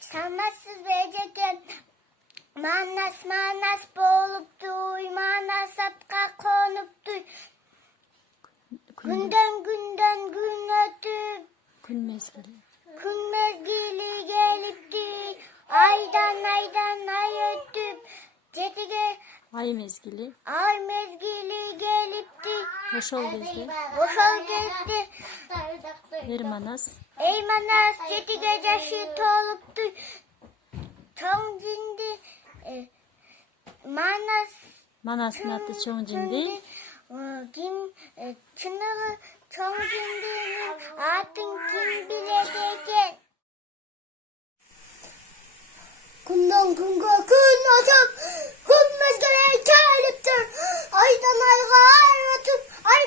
Sanmazsız beceken manas manas boğulup duy, manas atka konup duy. Günden gün ötüp, Gün mezgili. gün mezgili gelipti. Aydan ay ötüp, cetige Ay mezgili. ay mezgili gelipti. Hoş ol gezdi. Boşal geçti. Ermanas. Ey manas cetige caşit oluptu. Tom cindi manas Manas nattı çoğun cindi. Kim çınalı tom cindini atın kim bilecek. Kundan kunga kun atıp kun mezgele keliptir. Aydan ayga ayrıtıp ay